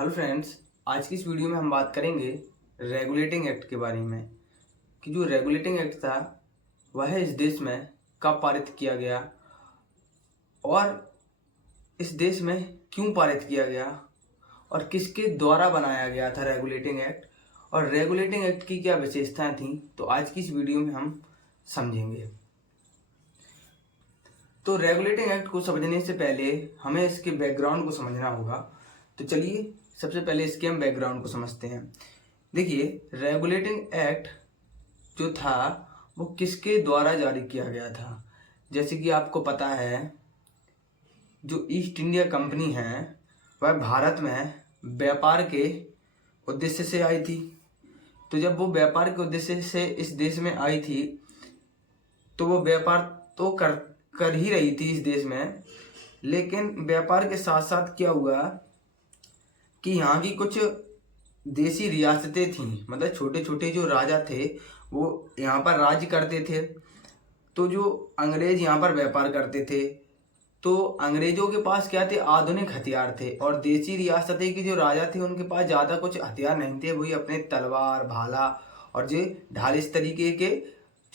Hello friends, आज की इस वीडियो में हम बात करेंगे रेगुलेटिंग एक्ट के बारे में कि जो रेगुलेटिंग एक्ट था वह इस देश में कब पारित किया गया और इस देश में क्यों पारित किया गया और किसके द्वारा बनाया गया था रेगुलेटिंग एक्ट और रेगुलेटिंग एक्ट की क्या विशेषताएं थीं। तो आज की इस वीडियो में हम समझेंगे। तो रेगुलेटिंग एक्ट को समझने से पहले हमें इसके बैकग्राउंड को समझना होगा। तो चलिए सबसे पहले इसके हम बैकग्राउंड को समझते हैं। देखिए, रेगुलेटिंग एक्ट जो था वो किसके द्वारा जारी किया गया था। जैसे कि आपको पता है, जो ईस्ट इंडिया कंपनी है वह भारत में व्यापार के उद्देश्य से आई थी। तो जब वो व्यापार के उद्देश्य से इस देश में आई थी तो वो व्यापार तो कर ही रही थी इस देश में, लेकिन व्यापार के साथ साथ क्या हुआ कि यहाँ की कुछ देसी रियासतें थीं, मतलब छोटे छोटे जो राजा थे वो यहाँ पर राज्य करते थे। तो जो अंग्रेज यहाँ पर व्यापार करते थे, तो अंग्रेजों के पास क्या थे, आधुनिक हथियार थे, और देसी रियासतें के जो राजा थे उनके पास ज़्यादा कुछ हथियार नहीं थे, वही अपने तलवार, भाला और जो ढाल इस तरीके के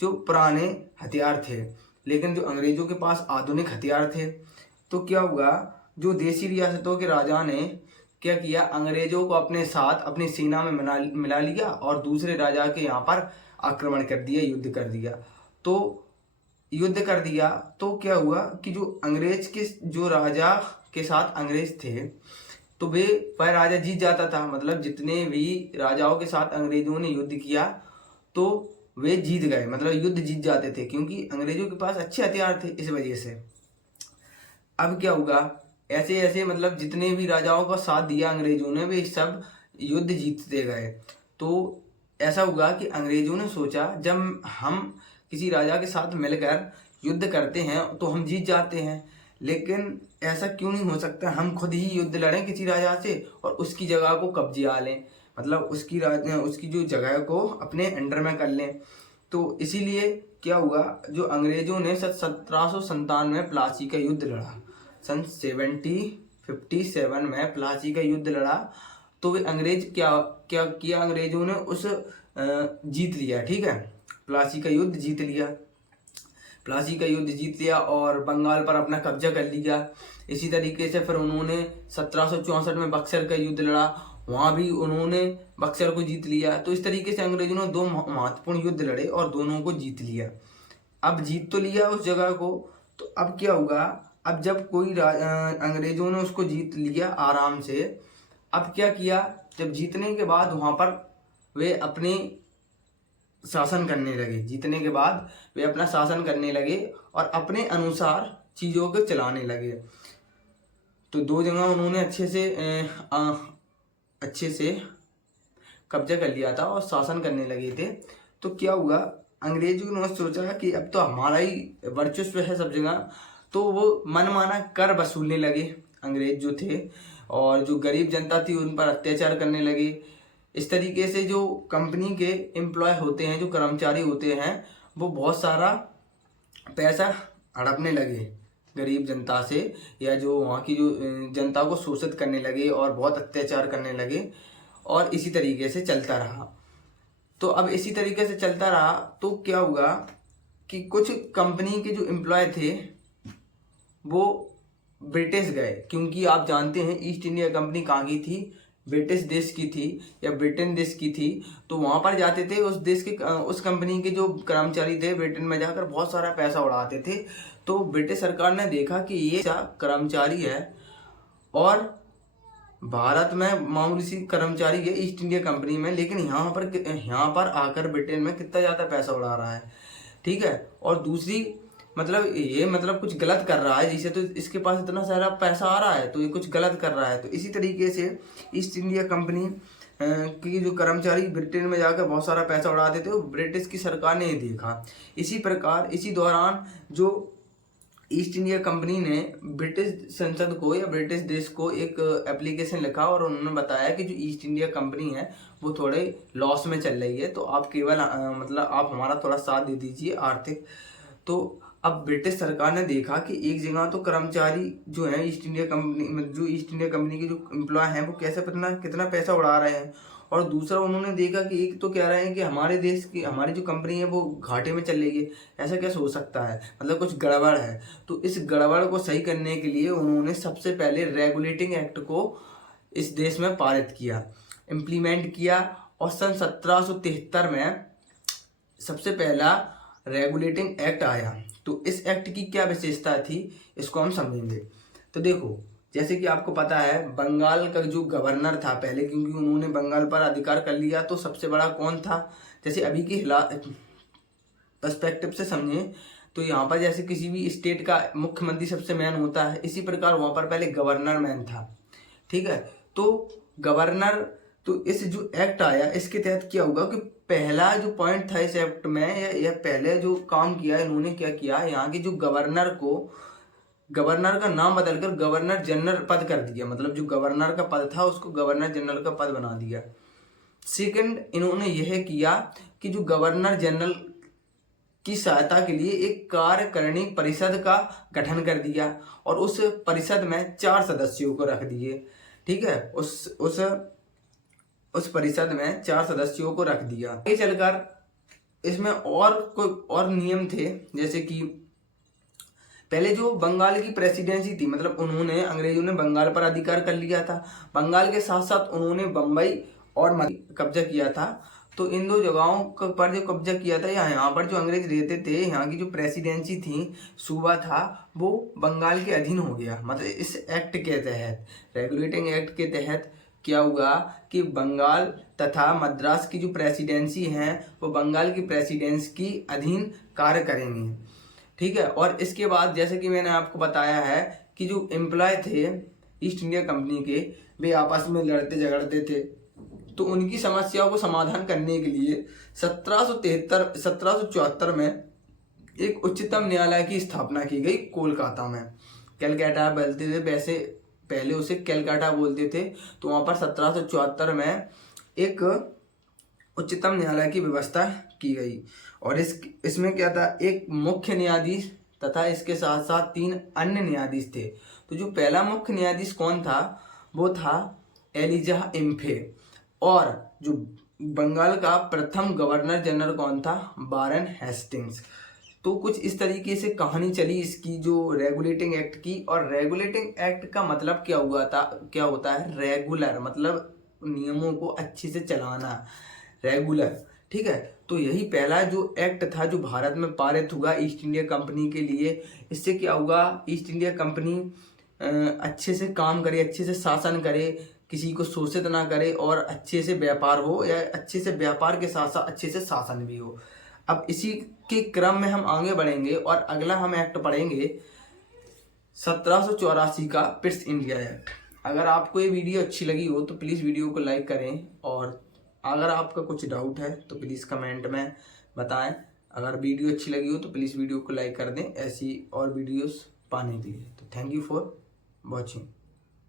जो पुराने हथियार थे। लेकिन जो अंग्रेजों के पास आधुनिक हथियार थे, तो क्या हुआ, जो देसी रियासतों के राजा ने क्या किया, अंग्रेजों को अपने साथ अपनी सेना में मिला लिया और दूसरे राजा के यहाँ पर आक्रमण कर दिया, युद्ध कर दिया। तो युद्ध कर दिया तो क्या हुआ कि जो अंग्रेज के जो राजा के साथ अंग्रेज थे, तो वह राजा जीत जाता था। मतलब जितने भी राजाओं के साथ अंग्रेजों ने युद्ध किया तो वे जीत गए, मतलब युद्ध जीत जाते थे, क्योंकि अंग्रेजों के पास अच्छे हथियार थे इस वजह से। अब क्या होगा, ऐसे ऐसे मतलब जितने भी राजाओं का साथ दिया अंग्रेजों ने, वे सब युद्ध जीतते गए। तो ऐसा हुआ कि अंग्रेजों ने सोचा, जब हम किसी राजा के साथ मिलकर युद्ध करते हैं तो हम जीत जाते हैं, लेकिन ऐसा क्यों नहीं हो सकता, हम खुद ही युद्ध लड़ें किसी राजा से और उसकी जगह को कब्जा लें, मतलब उसकी जो जगह को अपने अंडर में कर लें। तो इसीलिए क्या हुआ, जो अंग्रेजों ने 1797 में प्लासी का युद्ध लड़ा, सन 1757 में प्लासी का युद्ध लड़ा। तो वे अंग्रेज क्या क्या किया, अंग्रेजों ने उस जीत लिया, ठीक है, प्लासी का युद्ध जीत लिया। प्लासी का युद्ध जीत लिया और बंगाल पर अपना कब्जा कर लिया। इसी तरीके से फिर उन्होंने 1764 में बक्सर का युद्ध लड़ा, वहाँ भी उन्होंने बक्सर को जीत लिया। तो इस तरीके से अंग्रेजों ने दो महत्वपूर्ण युद्ध लड़े और दोनों को जीत लिया। अब जीत तो लिया उस जगह को, तो अब क्या होगा, अब जब कोई अंग्रेजों ने उसको जीत लिया आराम से, अब क्या किया, जब जीतने के बाद वहाँ पर वे अपने शासन करने लगे, जीतने के बाद वे अपना शासन करने लगे और अपने अनुसार चीज़ों को चलाने लगे। तो दो जगह उन्होंने अच्छे से कब्जा कर लिया था और शासन करने लगे थे। तो क्या हुआ, अंग्रेजों ने सोचा कि अब तो हमारा ही वर्चस्व है सब जगह, तो वो मनमाना कर वसूलने लगे अंग्रेज जो थे, और जो गरीब जनता थी उन पर अत्याचार करने लगे। इस तरीके से जो कंपनी के एम्प्लॉय होते हैं, जो कर्मचारी होते हैं, वो बहुत सारा पैसा हड़पने लगे गरीब जनता से, या जो वहाँ की जो जनता को शोषित करने लगे और बहुत अत्याचार करने लगे, और इसी तरीके से चलता रहा। तो अब इसी तरीके से चलता रहा तो क्या हुआ कि कुछ कंपनी के जो एम्प्लॉय थे वो ब्रिटिश गए, क्योंकि आप जानते हैं ईस्ट इंडिया कंपनी कहाँ की थी, ब्रिटिश देश की थी या ब्रिटेन देश की थी। तो वहाँ पर जाते थे, उस देश के उस कंपनी के जो कर्मचारी थे ब्रिटेन में जाकर बहुत सारा पैसा उड़ाते थे। तो ब्रिटिश सरकार ने देखा कि ये कर्मचारी है और भारत में मामूली सी कर्मचारी है ईस्ट इंडिया कंपनी में, लेकिन यहाँ पर आकर ब्रिटेन में कितना ज़्यादा पैसा उड़ा रहा है, ठीक है, और दूसरी मतलब कुछ गलत कर रहा है, जिसे तो इसके पास इतना सारा पैसा आ रहा है तो ये कुछ गलत कर रहा है। तो इसी तरीके से ईस्ट इंडिया कंपनी की जो कर्मचारी ब्रिटेन में जाकर बहुत सारा पैसा उड़ाते थे, वो ब्रिटिश की सरकार ने ये देखा। इसी दौरान जो ईस्ट इंडिया कंपनी ने ब्रिटिश संसद को या ब्रिटिश देश को एक एप्लीकेशन लिखा और उन्होंने बताया कि जो ईस्ट इंडिया कंपनी है वो थोड़े लॉस में चल रही है, तो आप केवल मतलब आप हमारा थोड़ा साथ दे दीजिए आर्थिक। तो अब ब्रिटिश सरकार ने देखा कि एक जगह तो कर्मचारी जो है ईस्ट इंडिया कंपनी के जो एम्प्लॉय हैं वो कैसे कितना पैसा उड़ा रहे हैं, और दूसरा उन्होंने देखा कि एक तो कह रहे हैं कि हमारे देश की हमारी जो कंपनी है वो घाटे में चल रही है, ऐसा कैसे हो सकता है, मतलब कुछ गड़बड़ है। तो इस गड़बड़ को सही करने के लिए उन्होंने सबसे पहले रेगुलेटिंग एक्ट को इस देश में पारित किया, इम्प्लीमेंट किया, और सन 1773 में सबसे पहला रेगुलेटिंग एक्ट आया। तो इस एक्ट की क्या विशेषता थी, इसको हम समझेंगे। तो देखो, जैसे कि आपको पता है बंगाल का जो गवर्नर था पहले, क्योंकि उन्होंने बंगाल पर अधिकार कर लिया, तो सबसे बड़ा कौन था, जैसे अभी की पर्सपेक्टिव से समझें तो यहाँ पर जैसे किसी भी स्टेट का मुख्यमंत्री सबसे मैन होता है, इसी प्रकार वहाँ पर पहले गवर्नर मैन था, ठीक है। तो गवर्नर, तो इस जो एक्ट आया इसके तहत क्या होगा कि पहला जो पॉइंट था इस एक्ट में, या पहले जो काम किया इन्होंने क्या किया, यहाँ के जो गवर्नर का नाम बदलकर गवर्नर जनरल पद कर दिया, मतलब जो गवर्नर का पद था उसको गवर्नर जनरल का पद बना दिया। सेकंड, इन्होंने यह किया कि जो गवर्नर जनरल की सहायता के लिए एक कार्यकारिणी परिषद का गठन कर दिया, और उस परिषद में 4 सदस्यों को रख दिए, ठीक है। उस परिषद में 4 सदस्यों को रख दिया। आगे चलकर इसमें और नियम थे, जैसे कि पहले जो बंगाल की प्रेसिडेंसी थी, मतलब अंग्रेजों ने बंगाल पर अधिकार कर लिया था, बंगाल के साथ साथ उन्होंने बम्बई और कब्जा किया था। तो इन 2 जगहों पर जो कब्जा किया था, यहाँ पर जो अंग्रेज रहते थे, यहाँ की जो प्रेसिडेंसी थी, सूबा था, वो बंगाल के अधीन हो गया। मतलब इस एक्ट के तहत, रेगुलेटिंग एक्ट के तहत क्या हुआ कि बंगाल तथा मद्रास की जो प्रेसिडेंसी है वो बंगाल की प्रेसिडेंसी की अधीन कार्य करेंगे, ठीक है। और इसके बाद जैसे कि मैंने आपको बताया है कि जो एम्प्लॉय थे ईस्ट इंडिया कंपनी के, वे आपस में लड़ते झगड़ते थे, तो उनकी समस्याओं को समाधान करने के लिए 1774 में एक उच्चतम न्यायालय की स्थापना की गई कोलकाता में। कलकत्ता बोलते थे, वैसे पहले उसे कलकत्ता बोलते थे। तो वहाँ पर 1774 में एक उच्चतम न्यायालय की व्यवस्था की गई, और इसमें क्या था, एक मुख्य न्यायाधीश तथा इसके साथ साथ 3 अन्य न्यायाधीश थे। तो जो पहला मुख्य न्यायाधीश कौन था, वो था एलिजा इम्फे, और जो बंगाल का प्रथम गवर्नर जनरल कौन था, वारेन हेस्टिंग्स। तो कुछ इस तरीके से कहानी चली इसकी, जो रेगुलेटिंग एक्ट की। और रेगुलेटिंग एक्ट का मतलब क्या होता है, रेगुलर, मतलब नियमों को अच्छे से चलाना, रेगुलर, ठीक है। तो यही पहला जो एक्ट था जो भारत में पारित हुआ ईस्ट इंडिया कंपनी के लिए। इससे क्या हुआ, ईस्ट इंडिया कंपनी अच्छे से काम करे, अच्छे से शासन करे, किसी को शोषित ना करे, और अच्छे से व्यापार हो, या अच्छे से व्यापार के साथ साथ अच्छे से शासन भी हो। अब इसी के क्रम में हम आगे बढ़ेंगे, और अगला हम एक्ट पढ़ेंगे 1784 का पिट्स इंडिया एक्ट। अगर आपको ये वीडियो अच्छी लगी हो तो प्लीज़ वीडियो को लाइक करें, और अगर आपका कुछ डाउट है तो प्लीज़ कमेंट में बताएं। अगर वीडियो अच्छी लगी हो तो प्लीज़ वीडियो को लाइक कर दें, ऐसी और वीडियोस पाने के लिए। तो थैंक यू फॉर वॉचिंग।